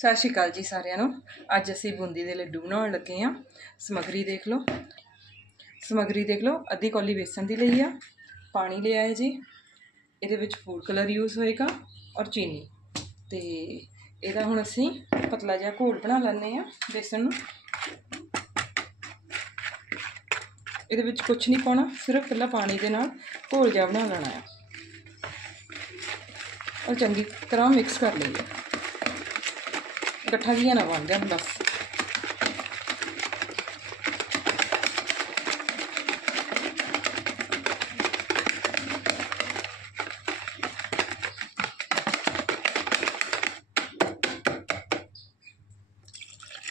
ਸਤਿ ਸ਼੍ਰੀ ਅਕਾਲ ਜੀ ਸਾਰਿਆਂ ਨੂੰ। ਅੱਜ ਅਸੀਂ ਬੂੰਦੀ ਦੇ ਲੱਡੂ ਬਣਾਉਣ ਲੱਗੇ ਹਾਂ। ਸਮੱਗਰੀ ਦੇਖ ਲਓ। ਸਮੱਗਰੀ ਦੇਖ ਲਓ, ਅੱਧੀ ਕੌਲੀ ਬੇਸਨ ਦੀ ਲਈ ਆ। ਪਾਣੀ ਲਿਆ ਹੈ ਜੀ। ਇਹਦੇ ਵਿੱਚ ਫੂਡ ਕਲਰ ਯੂਜ਼ ਹੋਏਗਾ ਔਰ ਚੀਨੀ। ਤੇ ਇਹਦਾ ਹੁਣ ਅਸੀਂ ਪਤਲਾ ਜਿਹਾ ਘੋਲ ਬਣਾ ਲੈਂਦੇ ਆ ਬੇਸਨ ਨੂੰ। ਇਹਦੇ ਵਿੱਚ ਕੁਝ ਨਹੀਂ ਪਾਉਣਾ, ਸਿਰਫ ਪਹਿਲਾਂ ਪਾਣੀ ਦੇ ਨਾਲ ਘੋਲ ਜਿਹਾ ਬਣਾ ਲੈਣਾ ਆ। ਔਰ ਚੰਗੀ ਤਰ੍ਹਾਂ ਮਿਕਸ ਕਰ ਲਈਏ। ਇਕੱਠਾ ਜਿਹਾ ਨਾ ਬਣ ਜਾਣ ਬਸ।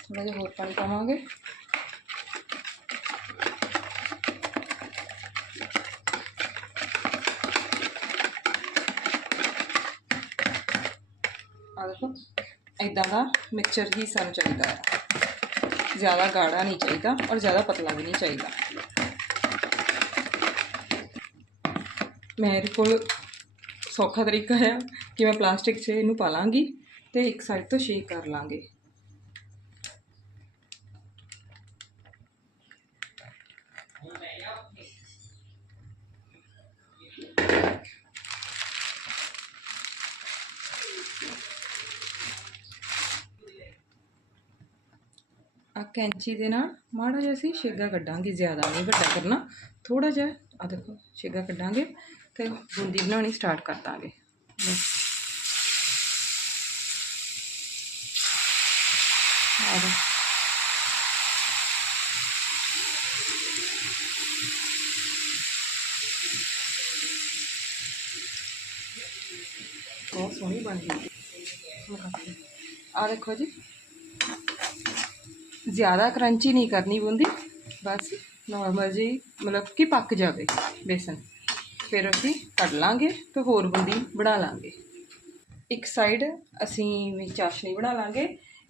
ਥੋੜਾ ਜਿਹਾ ਹੋਰ ਪਾਣੀ ਪਾਵਾਂਗੇ। ਆ ਦੇਖੋ। ਇਦਾਂ ਦਾ ਮਿਕਸਚਰ ਹੀ ਸਾਨੂੰ ਚਾਹੀਦਾ ਹੈ। ਜ਼ਿਆਦਾ ਗਾੜਾ ਨਹੀਂ ਚਾਹੀਦਾ ਔਰ ਜ਼ਿਆਦਾ ਪਤਲਾ ਵੀ ਨਹੀਂ ਚਾਹੀਦਾ। ਮੇਰੇ ਕੋਲ ਸੌਖਾ ਤਰੀਕਾ ਹੈ ਕਿ ਮੈਂ ਪਲਾਸਟਿਕ 'ਚ ਇਹਨੂੰ ਪਾ ਲਾਂਗੀ ਤੇ ਇੱਕ ਸਾਈਡ ਤੋਂ ਸ਼ੇਕ ਕਰ ਲਾਂਗੇ। ਆ ਕੈਂਚੀ ਦੇ ਨਾਲ ਮਾੜਾ ਜਿਹਾ ਅਸੀਂ ਛੇਗਾ ਕੱਢਾਂਗੇ ਜ਼ਿਆਦਾ ਨਹੀਂ, ਵੱਡਾ ਕਰਨਾ। ਥੋੜਾ ਜਿਹਾ ਆ ਦੇਖੋ ਛੇਗਾ ਕੱਢਾਂਗੇ ਤੇ ਬੂੰਦੀ ਬਣਾਉਣੀ ਸਟਾਰਟ ਕਰ ਦਾਂਗੇ। ਬਸ ਬਹੁਤ ਸੋਹਣੀ ਬਣ ਗਈ। ਆ ਦੇਖੋ ਜੀ। ਜ਼ਿਆਦਾ ਕਰੰਚੀ ਨਹੀਂ ਕਰਨੀ ਬੂੰਦੀ। ਬਸ ਨਾਰਮਲ ਜੀ ਮਤਲਬ ਕਿ ਪੱਕ ਜਾਵੇ ਬੇਸਨ। ਫਿਰ ਅਸੀਂ ਕੱਢ ਲਾਂਗੇ ਤੇ ਹੋਰ ਬੂੰਦੀ ਬਣਾ ਲਾਂਗੇ। ਇੱਕ ਸਾਈਡ ਅਸੀਂ ਵੀ ਚਾਸ਼ਨੀ ਬਣਾ ਲਾਂਗੇ।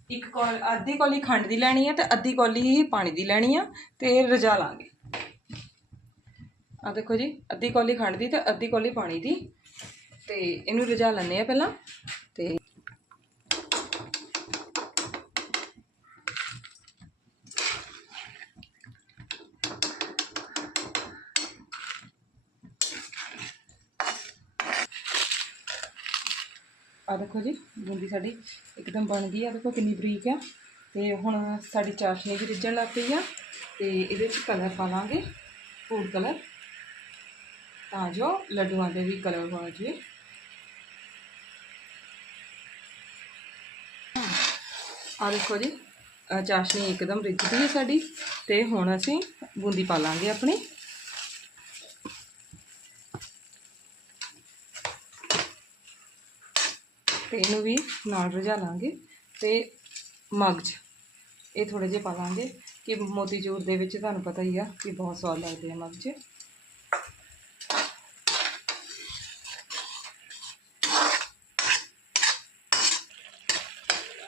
ਇੱਕ ਕੌਲ, ਅੱਧੀ ਕੌਲੀ ਖੰਡ ਦੀ ਲੈਣੀ ਹੈ ਤੇ ਅੱਧੀ ਕੌਲੀ ਪਾਣੀ ਦੀ ਲੈਣੀ ਆ ਤੇ ਰਜਾ ਲਾਂਗੇ। ਆ ਦੇਖੋ ਜੀ, ਅੱਧੀ ਕੌਲੀ ਖੰਡ ਦੀ ਤੇ ਅੱਧੀ ਕੌਲੀ ਪਾਣੀ ਦੀ। ਤੇ ਇਹਨੂੰ ਰਜਾ ਲੈਂਦੇ ਆ ਪਹਿਲਾਂ ਤੇ ਆ ਦੇਖੋ ਜੀ, ਬੂੰਦੀ ਸਾਡੀ ਇੱਕਦਮ ਬਣ ਗਈ ਆ। ਦੇਖੋ ਕਿੰਨੀ ਬਰੀਕ ਆ। ਤੇ ਹੁਣ ਸਾਡੀ ਚਾਸ਼ਨੀ ਵੀ ਰਿੱਝਣ ਲੱਗ ਪਈ ਆ। ਤੇ ਇਹਦੇ ਵਿੱਚ ਕਲਰ ਪਾ ਲਾਂਗੇ ਫੂਡ ਕਲਰ ਤਾਂ ਜੋ ਲੱਡੂਆਂ ਦੇ ਵੀ ਕਲਰ ਬਣ ਜਾਵੇ। ਆ ਦੇਖੋ ਜੀ ਚਾਸ਼ਨੀ ਇੱਕਦਮ ਰਿੱਝ ਗਈ ਹੈ ਸਾਡੀ। ਤੇ ਹੁਣ ਅਸੀਂ ਬੂੰਦੀ ਪਾ ਲਾਂਗੇ ਆਪਣੀ। ਤੇ ਇਹਨੂੰ ਵੀ ਨਾਲ ਰਝਾ ਲਾਂਗੇ ਤੇ ਮਗਜ, ਇਹ ਥੋੜੇ ਜਿਹੇ ਪਾ ਲਾਂਗੇ ਕਿ ਮੋਤੀਚੂਰ ਦੇ ਵਿੱਚ ਤੁਹਾਨੂੰ ਪਤਾ ਹੀ ਆ ਕਿ ਬਹੁਤ ਸਵਾਦ ਲੱਗਦੇ ਆ ਮਗਜ।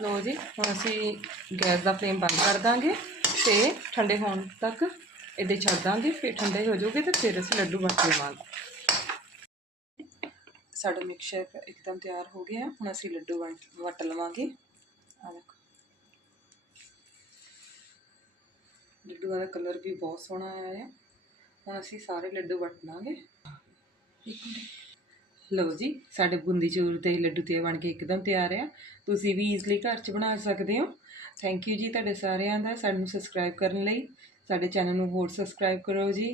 ਲੋ ਜੀ, ਹੁਣ ਅਸੀਂ ਗੈਸ ਦਾ ਫਲੇਮ ਬੰਦ ਕਰ ਦਾਂਗੇ ਤੇ ਠੰਡੇ ਹੋਣ ਤੱਕ ਇਹਦੇ ਛੱਡ ਦਾਂਗੇ, ਫਿਰ ਠੰਡੇ ਹੋ ਜਾਓਗੇ ਤੇ ਫਿਰ ਅਸੀਂ ਲੱਡੂ ਵਰਤ ਲਵਾਂਗੇ ਸਾਡਾ ਮਿਕਸਚਰ ਇੱਕਦਮ ਤਿਆਰ ਹੋ ਗਿਆ। ਹੁਣ ਅਸੀਂ ਲੱਡੂ ਵੰਡ- ਵੱਟ ਲਵਾਂਗੇ। ਆ ਦੇਖੋ। ਲੱਡੂਆਂ ਦਾ ਕਲਰ ਵੀ ਬਹੁਤ ਸੋਹਣਾ ਆਇਆ ਹੈ। ਹੁਣ ਅਸੀਂ ਸਾਰੇ ਲੱਡੂ ਵੱਟ ਲਾਂਗੇ ਇੱਕ ਮਿੰਟ। ਲਓ ਜੀ, ਸਾਡੇ ਬੁੰਦੀ ਚੂਰ ਦੇ ਲੱਡੂ ਤੇ ਬਣ ਕੇ ਇੱਕਦਮ ਤਿਆਰ ਆ। ਤੁਸੀਂ ਵੀ ਈਜ਼ਲੀ ਘਰ 'ਚ ਬਣਾ ਸਕਦੇ ਹੋ। ਥੈਂਕ ਯੂ ਜੀ ਤੁਹਾਡੇ ਸਾਰਿਆਂ ਦਾ ਸਾਨੂੰ ਸਬਸਕ੍ਰਾਈਬ ਕਰਨ ਲਈ। ਸਾਡੇ ਚੈਨਲ ਨੂੰ ਹੋਰ ਸਬਸਕ੍ਰਾਈਬ ਕਰੋ ਜੀ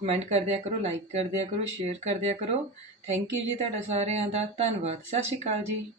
ਕਮੈਂਟ ਕਰ ਦਿਆ ਕਰੋ ਲਾਈਕ ਕਰ ਦਿਆ ਕਰੋ ਸ਼ੇਅਰ ਕਰ ਦਿਆ ਕਰੋ। ਥੈਂਕ ਯੂ ਜੀ ਤੁਹਾਡਾ ਸਾਰਿਆਂ ਦਾ, ਧੰਨਵਾਦ, ਸਤਿ ਸ਼੍ਰੀ ਅਕਾਲ ਜੀ।